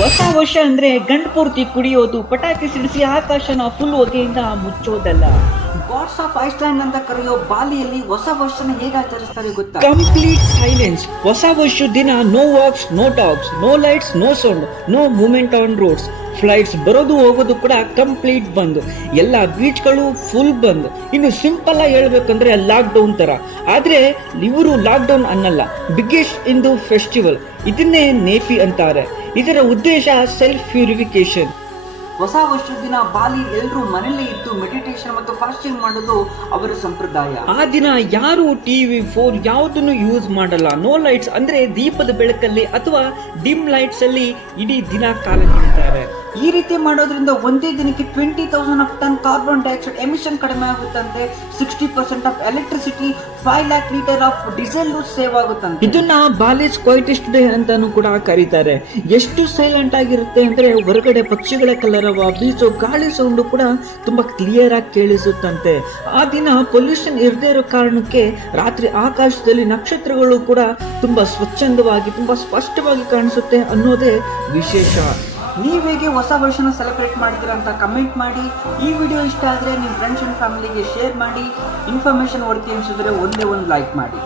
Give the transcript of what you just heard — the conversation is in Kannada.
ಹೊಸ ವರ್ಷ ಅಂದ್ರೆ ಗಂಡ್ ಪೂರ್ತಿ ಕುಡಿಯೋದು, ಪಟಾಕಿ ಸಿಡಿಸಿ ಆಕಾಶನ ಫುಲ್ ಹೊಗೆಯಿಂದ ಮುಚ್ಚೋದಲ್ಲ. ಗಾಡ್ಸ್ ಆಫ್ ಐಸ್ಲ್ಯಾಂಡ್ ಅಂತ ಕರೆಯೋ ಬಾಲಿಯಲ್ಲಿ ಹೊಸ ವರ್ಷನ ಹೇಗೆ ಆಚರಿಸ್ತಾರೆ ಗೊತ್ತಾ? Complete silence. ಹೊಸ ವರ್ಷದ ದಿನ no walks, no talks, no lights, no sound, no movement on roads. Flights ಬರೋದು ಹೋಗೋದು ಕೂಡ ಕಂಪ್ಲೀಟ್ ಬಂದ್. ಎಲ್ಲ ಬೀಚ್ಗಳು ಫುಲ್ ಬಂದ್. ಇನ್ನು ಸಿಂಪಲ್ ಆಗಿ ಹೇಳ್ಬೇಕಂದ್ರೆ ಲಾಕ್ ಡೌನ್ ತರ. ಆದ್ರೆ ಇವರು ಲಾಕ್ ಡೌನ್ ಅನ್ನಲ್ಲ, ಬಿಗ್ಗೆಸ್ಟ್ ಹಿಂದೂ ಫೆಸ್ಟಿವಲ್. ಇದನ್ನೇ ನೇಪಿ ಅಂತಾರೆ. ಇದರ ಉದ್ದೇಶ ಸೆಲ್ಫ್ ಪ್ಯೂರಿಫಿಕೇಶನ್. ಹೊಸ ವರ್ಷದ ದಿನ ಬಾಲಿ ಎಲ್ಲರೂ ಮನೆಯಲ್ಲೇ ಇದ್ದು ಮೆಡಿಟೇಷನ್ ಮತ್ತು ಫಾಸ್ಟಿಂಗ್ ಮಾಡೋದು ಅವರ ಸಂಪ್ರದಾಯ. ಆ ದಿನ ಯಾರು ಟಿವಿ, ಫೋನ್ ಯಾವುದನ್ನು ಯೂಸ್ ಮಾಡಲ್ಲ. ನೋ ಲೈಟ್ಸ್ ಅಂದ್ರೆ ದೀಪದ ಬೆಳಕಲ್ಲಿ ಅಥವಾ ಡಿಮ್ ಲೈಟ್ಸ್ ಅಲ್ಲಿ ಇಡೀ ದಿನ ಕಾಲ ಕಳೀತಾರೆ. ಈ ರೀತಿ ಮಾಡೋದ್ರಿಂದ ಒಂದೇ ದಿನಕ್ಕೆ 20,000 of ton carbon dioxide emission ಕಡಿಮೆ ಆಗುತ್ತಂತೆ. 60% of electricity, 5 lakh litre of diesel save ಆಗುತ್ತಂತೆ. ಇದನ್ನ ಬಾಲಿಸ್ ಕ್ವೈಟೆಸ್ಟ್ ಡೇ ಅಂತಾನು ಕೂಡ ಕರೀತಾರೆ. ಎಷ್ಟು ಸೈಲೆಂಟ್ ಆಗಿರುತ್ತೆ ಅಂದ್ರೆ ಹೊರಗಡೆ ಪಕ್ಷಿಗಳ ಕಲರವ, ಬೀಚೋ ಗಾಳಿ ಸೌಂಡ್ ಕೂಡ ತುಂಬಾ ಕ್ಲಿಯರ್ ಆಗಿ ಕೇಳಿಸುತ್ತಂತೆ. ಆ ದಿನ ಪೊಲ್ಯೂಷನ್ ಇರದೇ ಇರೋ ಕಾರಣಕ್ಕೆ ರಾತ್ರಿ ಆಕಾಶದಲ್ಲಿ ನಕ್ಷತ್ರಗಳು ಕೂಡ ತುಂಬಾ ಸ್ವಚ್ಛಂದವಾಗಿ, ತುಂಬಾ ಸ್ಪಷ್ಟವಾಗಿ ಕಾಣಿಸುತ್ತೆ ಅನ್ನೋದೇ ವಿಶೇಷ. ನೀವು ಹೇಗೆ ಹೊಸ ವರ್ಷನ ಸೆಲೆಬ್ರೇಟ್ ಮಾಡ್ತೀರಾ ಅಂತ ಕಮೆಂಟ್ ಮಾಡಿ. ಈ ವಿಡಿಯೋ ಇಷ್ಟ ಆದರೆ ನಿಮ್ಮ ಫ್ರೆಂಡ್ಸ್ ಅಂಡ್ ಫ್ಯಾಮಿಲಿಗೆ ಶೇರ್ ಮಾಡಿ. ಇನ್ಫಾರ್ಮೇಶನ್ ವರ್ತಿ ಅನಿಸಿದ್ರೆ ಒಂದೇ ಒಂದು ಲೈಕ್ ಮಾಡಿ.